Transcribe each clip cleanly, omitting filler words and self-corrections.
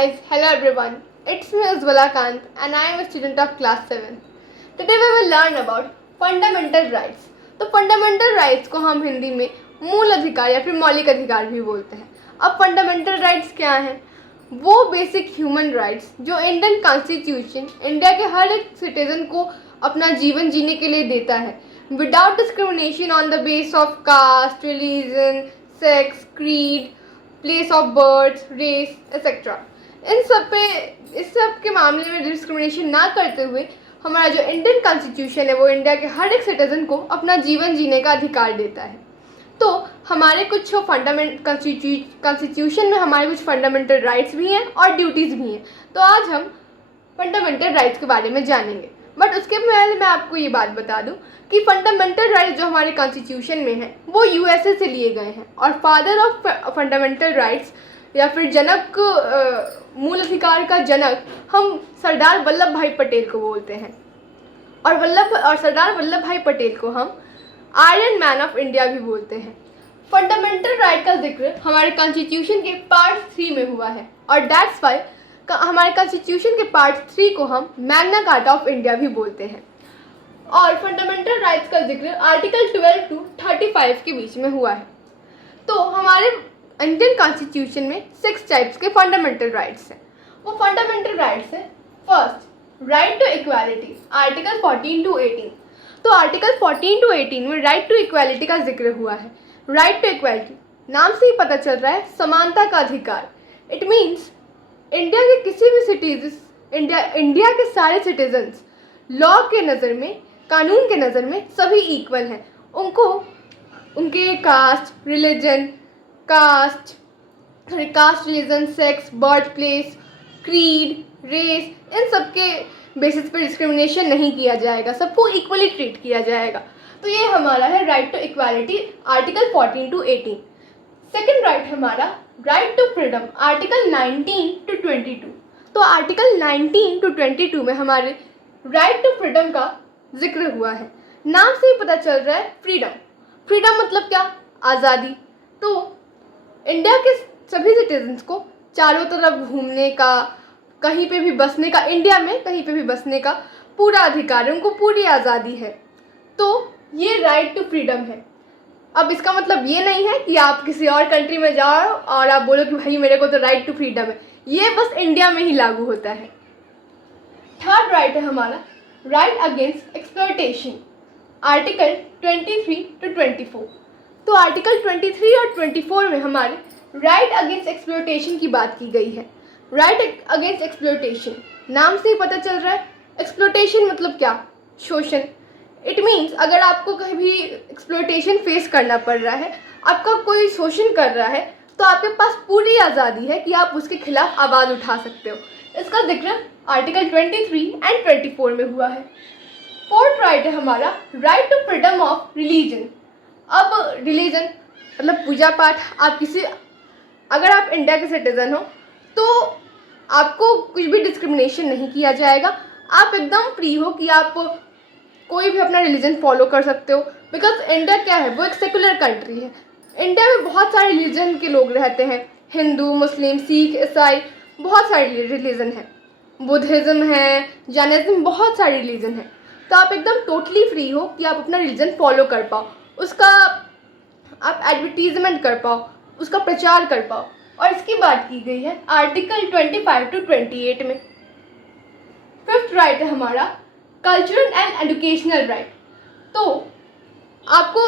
guys, hello everyone. It's me Uzwala Kant and I am a student of class 7. Today we will learn about fundamental rights. तो fundamental rights को हम हिंदी में मूल अधिकार या फिर मौलिक अधिकार भी बोलते हैं. अब फंडामेंटल राइट्स क्या हैं? वो बेसिक ह्यूमन राइट्स जो इंडियन कॉन्स्टिट्यूशन इंडिया के हर एक सिटीजन को अपना जीवन जीने के लिए देता है, without discrimination on the base of caste, religion, sex, creed, place of birth, race etcetera. इस सब के मामले में डिस्क्रिमिनेशन ना करते हुए हमारा जो इंडियन कॉन्स्टिट्यूशन है वो इंडिया के हर एक सिटीजन को अपना जीवन जीने का अधिकार देता है. तो हमारे कुछ कॉन्स्टिट्यूशन में हमारे कुछ फंडामेंटल राइट्स भी हैं और ड्यूटीज़ भी हैं. तो आज हम फंडामेंटल राइट्स के बारे में जानेंगे. बट उसके पहले मैं आपको ये बात बता दूं कि फंडामेंटल राइट्स जो हमारे कॉन्स्टिट्यूशन में हैं वो यूएसए से लिए गए हैं और फादर ऑफ फंडामेंटल राइट्स या फिर जनक, मूल अधिकार का जनक हम सरदार वल्लभ भाई पटेल को बोलते हैं. और सरदार वल्लभ भाई पटेल को हम आयरन मैन ऑफ इंडिया भी बोलते हैं. फंडामेंटल राइट का जिक्र हमारे कॉन्स्टिट्यूशन के पार्ट 3 में हुआ है और दैट्स वाई हमारे कॉन्स्टिट्यूशन के पार्ट 3 को हम मैग्ना कार्टा ऑफ इंडिया भी बोलते हैं. और फंडामेंटल राइट्स का जिक्र आर्टिकल 12 टू 35 के बीच में हुआ है. तो हमारे इंडियन कॉन्स्टिट्यूशन में 6 टाइप्स के फंडामेंटल राइट्स हैं. वो फंडामेंटल राइट्स हैं, first right to equality, article 14 to 18. तो आर्टिकल 14 टू 18 में राइट टू इक्वालिटी का जिक्र हुआ है. राइट टू इक्वालिटी नाम से ही पता चल रहा है समानता का अधिकार. इट मीन्स इंडिया के किसी भी इंडिया के सारे सिटीजन्स लॉ के नज़र में, कानून के नज़र में सभी इक्वल हैं. उनको उनके caste, religion, religion, sex, birth place, creed, race, इन सब के बेसिस पर डिस्क्रिमिनेशन नहीं किया जाएगा. सबको इक्वली ट्रीट किया जाएगा. तो ये हमारा है right to equality, article 14 to 18. Second right हमारा right to freedom, article 19 to 22. तो आर्टिकल 19 टू 22 में हमारे राइट टू फ्रीडम का जिक्र हुआ है. नाम से ही पता चल रहा है फ्रीडम. फ्रीडम मतलब क्या? आज़ादी. तो इंडिया के सभी सिटीजन्स को चारों तरफ घूमने का, कहीं पे भी बसने का, इंडिया में कहीं पे भी बसने का पूरा अधिकार है. उनको पूरी आज़ादी है. तो ये राइट टू फ्रीडम है. अब इसका मतलब ये नहीं है कि आप किसी और कंट्री में जाओ और आप बोलो कि भाई मेरे को तो राइट टू फ्रीडम है. ये बस इंडिया में ही लागू होता है. थर्ड राइट है हमारा right against exploitation, article 23 to 24. तो आर्टिकल 23 और 24 में हमारे राइट अगेंस्ट एक्सप्लॉयटेशन की बात की गई है. राइट अगेंस्ट एक्सप्लॉयटेशन नाम से ही पता चल रहा है. एक्सप्लॉयटेशन मतलब क्या? शोषण. इट मीन्स अगर आपको कहीं भी एक्सप्लॉयटेशन फेस करना पड़ रहा है, आपका कोई शोषण कर रहा है, तो आपके पास पूरी आज़ादी है कि आप उसके खिलाफ आवाज़ उठा सकते हो. इसका जिक्र आर्टिकल 23 एंड 24 में हुआ है. फोर्थ राइट है हमारा right to freedom of religion. अब रिलीजन मतलब पूजा पाठ. अगर आप इंडिया के सिटीज़न हो तो आपको कुछ भी डिस्क्रिमिनेशन नहीं किया जाएगा. आप एकदम फ्री हो कि आप कोई भी अपना रिलीजन फॉलो कर सकते हो. बिकॉज इंडिया क्या है, वो एक सेकुलर कंट्री है. इंडिया में बहुत सारे रिलीजन के लोग रहते हैं. हिंदू, मुस्लिम, सिख, ईसाई, बहुत सारे रिलीजन हैं. बुद्धिज़्म है, जैनिज़्म, बहुत सारे रिलीजन हैं. तो आप एकदम टोटली फ्री हो कि आप अपना रिलीजन फॉलो कर पाओ, उसका आप एडवर्टीजमेंट कर पाओ, उसका प्रचार कर पाओ. और इसकी बात की गई है आर्टिकल 25 टू 28 में. फिफ्थ राइट है हमारा कल्चरल एंड एजुकेशनल राइट. तो आपको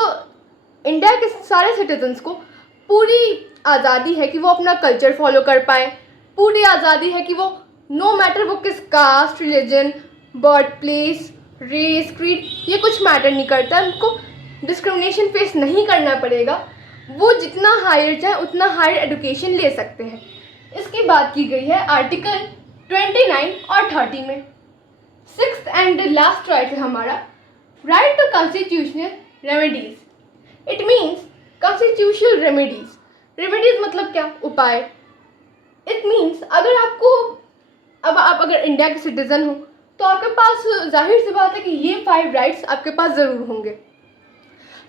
इंडिया के सारे सिटीजन्स को पूरी आज़ादी है कि वो अपना कल्चर फॉलो कर पाएँ. पूरी आज़ादी है कि वो नो मैटर वो किस caste, religion, birth place, race, creed, ये कुछ मैटर नहीं करता. उनको डिस्क्रिमिनेशन फेस नहीं करना पड़ेगा. वो जितना हायर चाहे उतना हायर एजुकेशन ले सकते हैं. इसकी बात की गई है आर्टिकल 29 और 30 में. सिक्स्थ एंड लास्ट राइट है हमारा right to constitutional remedies. It means constitutional remedies. Remedies मतलब क्या? उपाय. इट मीन्स आप अगर इंडिया के सिटीज़न हो तो आपके पास जाहिर सी बात है कि ये 5 राइट्स आपके पास ज़रूर होंगे.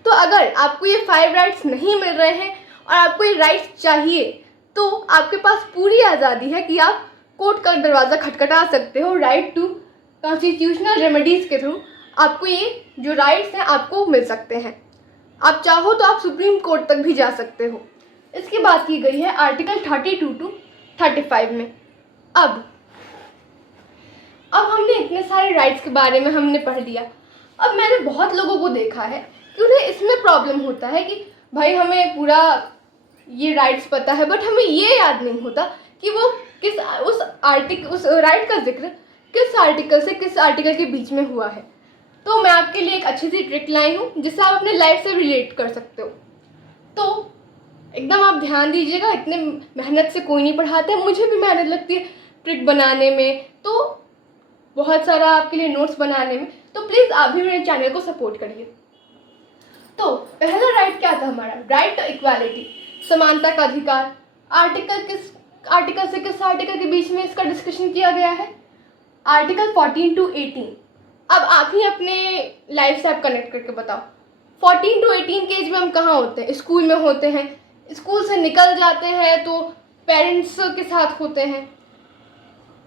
तो अगर आपको ये 5 राइट्स नहीं मिल रहे हैं और आपको ये राइट्स चाहिए तो आपके पास पूरी आज़ादी है कि आप कोर्ट का दरवाज़ा खटखटा सकते हो राइट टू कॉन्स्टिट्यूशनल रेमेडीज़ के थ्रू। आपको ये जो राइट्स हैं आपको मिल सकते हैं। आप चाहो तो आप सुप्रीम कोर्ट तक भी जा सकते हो। इसकी बात की गई है आर्टिकल 32 टू 35 में। अब हमने इतने सारे राइट्स के बारे में हमने पढ़ लिया। अब मैंने बहुत लोगों को देखा है कि उन्हें इसमें प्रॉब्लम होता है कि भाई हमें पूरा ये राइट्स पता है बट हमें ये याद नहीं होता कि वो उस राइट का जिक्र किस आर्टिकल से किस आर्टिकल के बीच में हुआ है। तो मैं आपके लिए एक अच्छी सी ट्रिक लाई हूँ जिससे आप अपने लाइफ से रिलेट कर सकते हो। तो एकदम आप ध्यान दीजिएगा, इतने मेहनत से कोई नहीं पढ़ाता है, मुझे भी मेहनत लगती है ट्रिक बनाने में, तो बहुत सारा आपके लिए नोट्स बनाने में, तो प्लीज़ आप भी मेरे चैनल को सपोर्ट करिए। तो पहला राइट क्या था हमारा? राइट टू इक्वालिटी, समानता का अधिकार। आर्टिकल से किस आर्टिकल के बीच में इसका डिस्कशन किया गया है? Article 14 to 18। अब आप ही अपने लाइफ से आप कनेक्ट करके बताओ, 14 टू 18 के एज में हम कहाँ होते हैं? स्कूल में होते हैं। स्कूल से निकल जाते हैं तो पेरेंट्स के साथ होते हैं।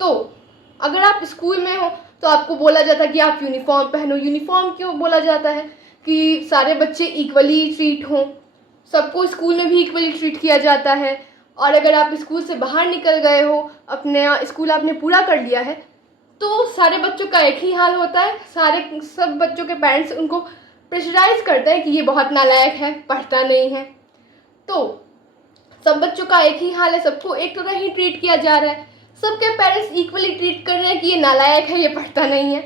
तो अगर आप स्कूल में हो तो आपको बोला जाता है कि आप यूनिफॉर्म पहनो। यूनिफॉर्म क्यों बोला जाता है? कि सारे बच्चे इक्वली ट्रीट हों, सबको स्कूल में भी इक्वली ट्रीट किया जाता है। और अगर आप स्कूल से बाहर निकल गए हो, अपने स्कूल आपने पूरा कर लिया है, तो सारे बच्चों का एक ही हाल होता है। सब बच्चों के पेरेंट्स उनको प्रेशराइज करते हैं कि ये बहुत नालायक है, पढ़ता नहीं है। तो सब बच्चों का एक ही हाल है, सबको एक तरह ही ट्रीट किया जा रहा है, सबके पेरेंट्स इक्वली ट्रीट कर रहे हैं कि ये नालायक है, ये पढ़ता नहीं है।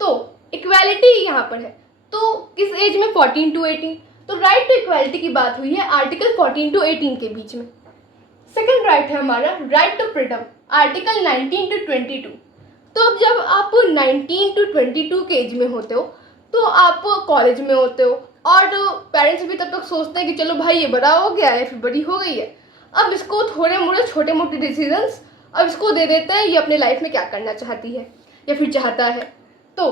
तो इक्वालिटी यहाँ पर है। तो किस एज में? 14 टू 18। तो राइट टू इक्वालिटी की बात हुई है आर्टिकल 14 टू 18 के बीच में। सेकेंड राइट है हमारा right to freedom, article 19 to 22। तो अब जब आप 19 टू 22 के एज में होते हो तो आप कॉलेज में होते हो और पेरेंट्स भी तब तक सोचते हैं कि चलो भाई ये बड़ा हो गया है, फिर बड़ी हो गई है, अब इसको थोड़े मोड़े छोटे मोटे डिसीजंस अब इसको दे देते हैं, ये अपने लाइफ में क्या करना चाहती है या फिर चाहता है। तो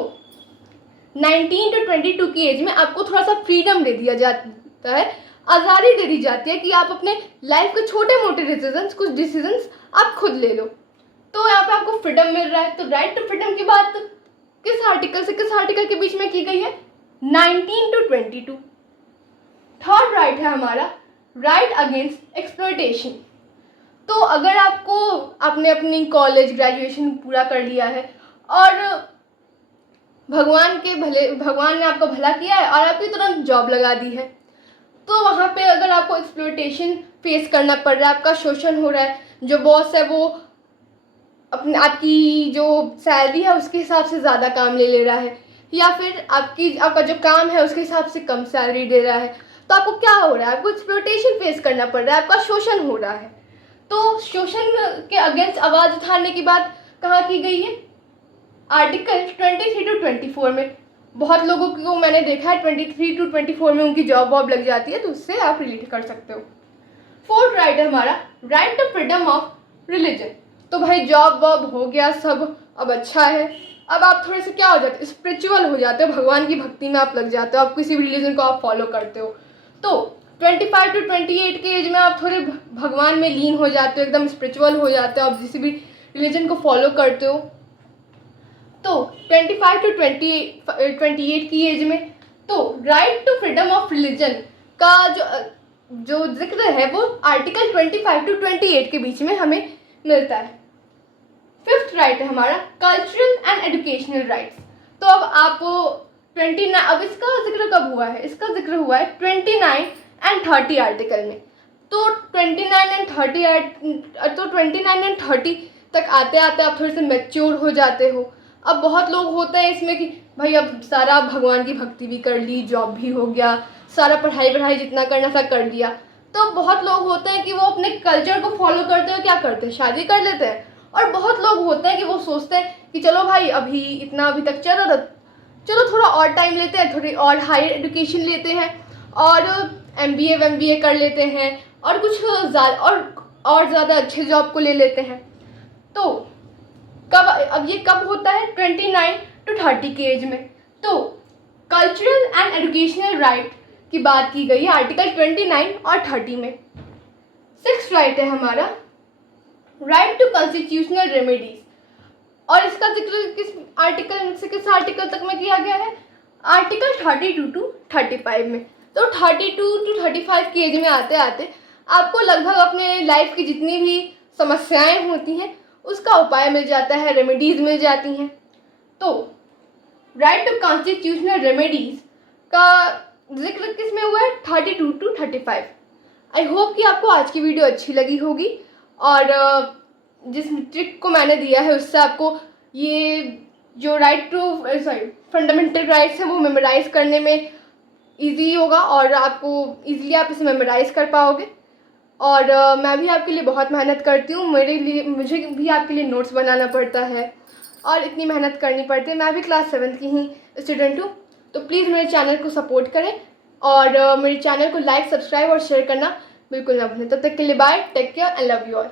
19 टू 22 की एज में आपको थोड़ा सा फ्रीडम दे दिया जाता है, आज़ादी दे दी जाती है कि आप अपने लाइफ के छोटे मोटे कुछ डिसीजंस आप खुद ले लो। तो यहाँ पे आपको फ्रीडम मिल रहा है। तो राइट टू फ्रीडम की बात किस आर्टिकल से किस आर्टिकल के बीच में की गई है? 19 टू 22। थर्ड राइट है हमारा राइट अगेंस्ट एक्सप्लॉयटेशन। तो अगर आपने अपनी कॉलेज ग्रेजुएशन पूरा कर लिया है और भगवान ने आपका भला किया है और आपकी तुरंत जॉब लगा दी है, तो वहाँ पे अगर आपको एक्सप्लॉयटेशन फेस करना पड़ रहा है, आपका शोषण हो रहा है, जो बॉस है वो आपकी जो सैलरी है उसके हिसाब से ज़्यादा काम ले रहा है, या फिर आपका जो काम है उसके हिसाब से कम सैलरी दे रहा है, तो आपको क्या हो रहा है? आपको एक्सप्लॉयटेशन फेस करना पड़ रहा है, आपका शोषण हो रहा है। तो शोषण के अगेंस्ट आवाज़ उठाने की बात कहाँ की गई है? आर्टिकल 23 टू 24 में। बहुत लोगों को मैंने देखा है 23 टू 24 में उनकी जॉब वॉब लग जाती है, तो उससे आप रिलेट कर सकते हो। फोर्थ राइट है हमारा right to freedom of religion. तो भाई जॉब वॉब हो गया, सब अब अच्छा है, अब आप थोड़े से क्या हो जाते, स्पिरिचुअल हो जाते हो, भगवान की भक्ति में आप लग जाते हो, आप किसी भी रिलीजन को आप फॉलो करते हो। तो 25 टू 28 के एज में आप थोड़े भगवान में लीन हो जाते हो, एकदम स्पिरिचुअल हो जाते हो, आप किसी भी रिलीजन को फॉलो करते हो। तो 25 टू 28 की एज में तो right to freedom of religion का जो जिक्र है वो आर्टिकल 25 टू 28 के बीच में हमें मिलता है। फिफ्थ राइट है हमारा कल्चरल एंड एजुकेशनल राइट्स। तो अब आप 29, अब इसका जिक्र कब हुआ है? इसका जिक्र हुआ है 29 एंड 30 आर्टिकल में। तो 29 एंड 30 तक आते आते आप थोड़े से मैच्योर हो जाते हो। अब बहुत लोग होते हैं इसमें कि भाई अब सारा भगवान की भक्ति भी कर ली, जॉब भी हो गया, सारा पढ़ाई जितना करना था कर लिया। तो बहुत लोग होते हैं कि वो अपने कल्चर को फॉलो करते हुए क्या करते हैं, शादी कर लेते हैं। और बहुत लोग होते हैं कि वो सोचते हैं कि चलो भाई अभी तक चल रहा था, चलो थोड़ा और टाइम लेते हैं, थोड़ी और हायर एजुकेशन लेते हैं और MBA कर लेते हैं और कुछ और ज़्यादा अच्छे जॉब को ले लेते हैं। तो अब ये कब होता है? 29 टू 30 के एज में। तो कल्चरल एंड एजुकेशनल राइट की बात की गई है आर्टिकल 29 और 30 में। सिक्स्थ राइट है हमारा राइट टू कॉन्स्टिट्यूशनल रेमेडीज। और इसका जिक्र किस आर्टिकल से किस आर्टिकल तक में किया गया है? आर्टिकल 32 टू 35 में। तो 32 टू 35 की एज में आते आते आपको लगभग अपने लाइफ की जितनी भी समस्याएं होती हैं उसका उपाय मिल जाता है, रेमेडीज़ मिल जाती हैं। तो राइट टू कॉन्स्टिट्यूशनल रेमेडीज़ का जिक्र किस में हुआ है? 32 टू 35। आई होप कि आपको आज की वीडियो अच्छी लगी होगी और जिस ट्रिक को मैंने दिया है उससे आपको ये जो फंडामेंटल राइट्स हैं वो मेमोराइज़ करने में इजी होगा और आपको इजीली आप इसे मेमोराइज़ कर पाओगे। और मैं भी आपके लिए बहुत मेहनत करती हूँ, मुझे भी आपके लिए नोट्स बनाना पड़ता है और इतनी मेहनत करनी पड़ती है। मैं भी क्लास 7th की ही स्टूडेंट हूँ। तो प्लीज़ मेरे चैनल को सपोर्ट करें और मेरे चैनल को लाइक, सब्सक्राइब और शेयर करना बिल्कुल ना भूलें। तब तक के लिए bye, take care and love you all.